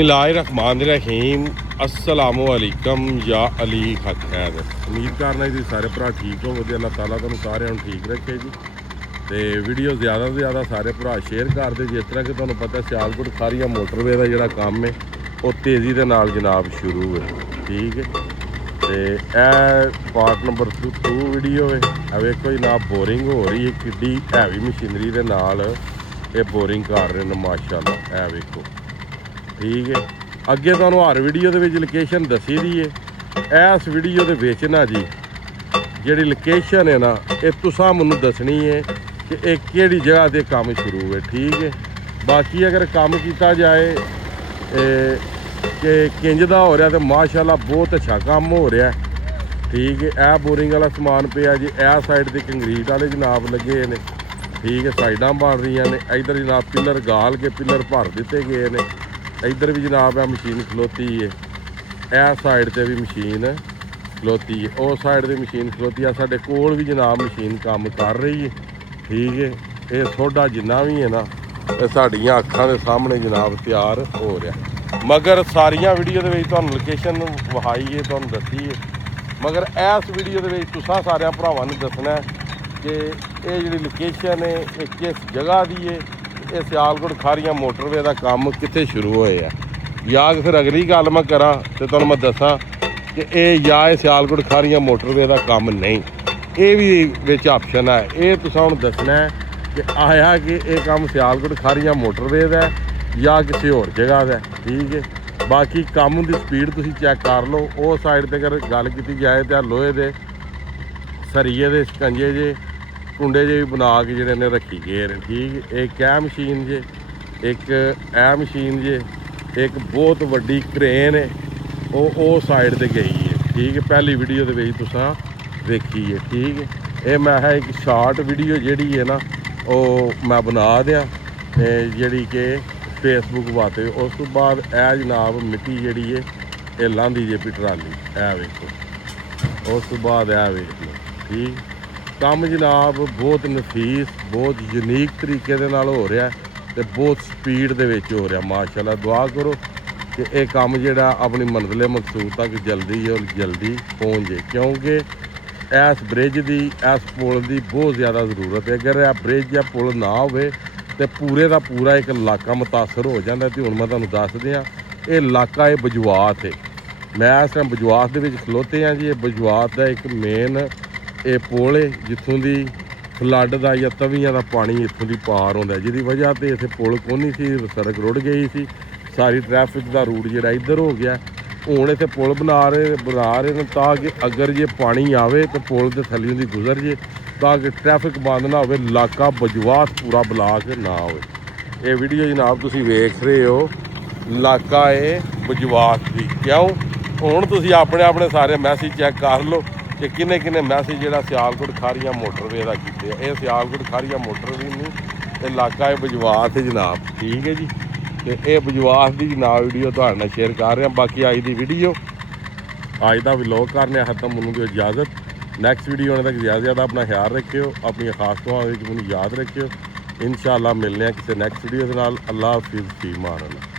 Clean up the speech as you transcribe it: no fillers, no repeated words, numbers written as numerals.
बिस्मिल्लाहिर्रहमानिर्रहीम अस्सलामुअलैकुम या अली खत खैर। उम्मीद करना जी सारे भरा ठीक हो अल्लाह ताला तुहानू सारिਆਂ ਨੂੰ ठीक रखे जी। तो वीडियो ज़्यादा तो ज़्यादा सारे भरा शेयर कर दे। जिस तरह कि तुहानू पता सियालकोट खारिया मोटरवे का जोड़ा काम है वो तेज़ी के नाल जनाब शुरू है, ठीक है। तो यह पार्ट नंबर 2 वीडियो है। वेखो जनाब बोरिंग हो रही है, किड्डी हैवी मशीनरी के नाल ये बोरिंग कर रहे हैं माशाअल्लाह। है वेखो, ठीक है। अगे तो हर वीडियो के लोकेशन दसी दी है। इस वीडियो के विच ना जी जी लोकेशन है ना ये तुसां मैनू दसनी है कि एक किहड़ी जगह से काम शुरू है, ठीक है। बाकी अगर काम किया जाए कि किंज दा हो रहा तो माशाअल्लाह बहुत अच्छा काम हो रहा है, ठीक है। यह बोरिंग वाला समान पिया जी। यह साइड से कंक्रीट वाले जनाब लगे ने, ठीक है। साइडां बन रही ने। इधर जनाब पिलर गाल के पिलर भर दिते गए ने। इधर भी जनाब है मशीन खलोती है। यह साइड से भी मशीन खलोती है। उस साइड से मशीन खलोती है। साढ़े कोल भी जनाब मशीन काम कर रही है, ठीक है। ये सोडा जिन्ना भी है ना साड़ियाँ अखां के सामने जनाब तैयार हो रहा। मगर सारिया वीडियो के लोकेशन विखाई है, तुहानू दसी है। मगर इस वीडियो के तुसां सारिया भरावां नूं दसना है कि ये जी लोकेशन है ये किस जगह की है। ये सियालकोट खारिया मोटरवे का काम कितने शुरू होए है, या फिर अगली गल मैं करा तो तुहानू मैं दसा कि या सियालकोट खारिया मोटरवे का काम नहीं, ये भी विच ऑप्शन है। ये तुसां हुण दसना है कि आया कि यह काम सियालकोट खारिया मोटरवे का है या किसी होर जगह का है, ठीक है। बाकी काम की स्पीड तुसीं चैक कर लो। उस साइड पर अगर गल की जाए तो लोहे के सरिये के शिकंजे जे कुंडे जे भी बना के जोड़े ने रखी गए हैं, ठीक है। एक यह मशीन जे, एक ए मशीन जे, एक बहुत वड्डी क्रेन है वो साइड ते गई है, ठीक है। पहली वीडियो के तुसां देखी है, ठीक है। ये मैं है एक शार्ट वीडियो जी है ना वो मैं बना दिया जी कि फेसबुक वास्ते। उस तो बाद ए जनाब मिट्टी जी है ये लांदी जे पी ट्राली, ए वेखो। उस तो बाद ए वेख लो, ठीक। काम जनाब बहुत नफीस बहुत यूनीक तरीके दे नाल हो रहा है तो बहुत स्पीड दे विच हो रहा माशाअल्लाह। दुआ करो कि यह काम जिहड़ा अपनी मंजिल मकसूद तक जल्दी और जल्दी पहुँच जाए, क्योंकि इस ब्रिज की इस पुल की बहुत ज़्यादा ज़रूरत है। अगर यह ब्रिज या पुल ना हो तो पूरे का पूरा एक इलाका मुतासर हो जाता है। तो हुण मैं तुहानूं दस दियां ये इलाका है बजवात है। मैं इस टाइम बजवात दे विच खलोते हैं जी। ये बजवात का एक मेन ये पुल है जितों की फ्लड का या तवियां का पानी इतों की पार होंदा है, जिहदी वजह से इत्थे पुल कोई नहीं सी, सड़क रुड़ गई सी। सारी ट्रैफिक का रूट जिहड़ा इधर हो गया। हुण इत्थे पुल बना रहे हैं ताकि अगर जे पानी आवे तो पुल के थल्लों दी गुजर जे ताकि ट्रैफिक बंद ना हो, इलाका बजवात पूरा ब्लाक ना हो। ये वीडियो जनाब तुसीं वेख रहे हो इलाका है बजवात की। क्यों हुण तुसीं अपने अपने सारे मैसेज चैक कर लो कि किन्ने किन्ने मैसेज जो सियालकोट खारिया मोटरवे का किए। यह सियालकोट खारिया मोटरवे नहीं इलाका है बजवात है जनाब, ठीक है जी। तो यह बजवात की जनाब वीडियो तुहाडे नाल शेयर कर रहे हैं। बाकी अज की वीडियो अज का व्लॉग करने खत्म। मैनूं दिओ इजाजत। नैक्सट वीडियो आने तक ज़्यादा ज़्यादा अपना ख्याल रखियो, अपन खास दुआवां मैनूं याद रखियो। इंशाअल्लाह मिलने किसी नैक्सट वीडियो के नाल। अल्लाह हाफिज़, फी मान अल्लाह।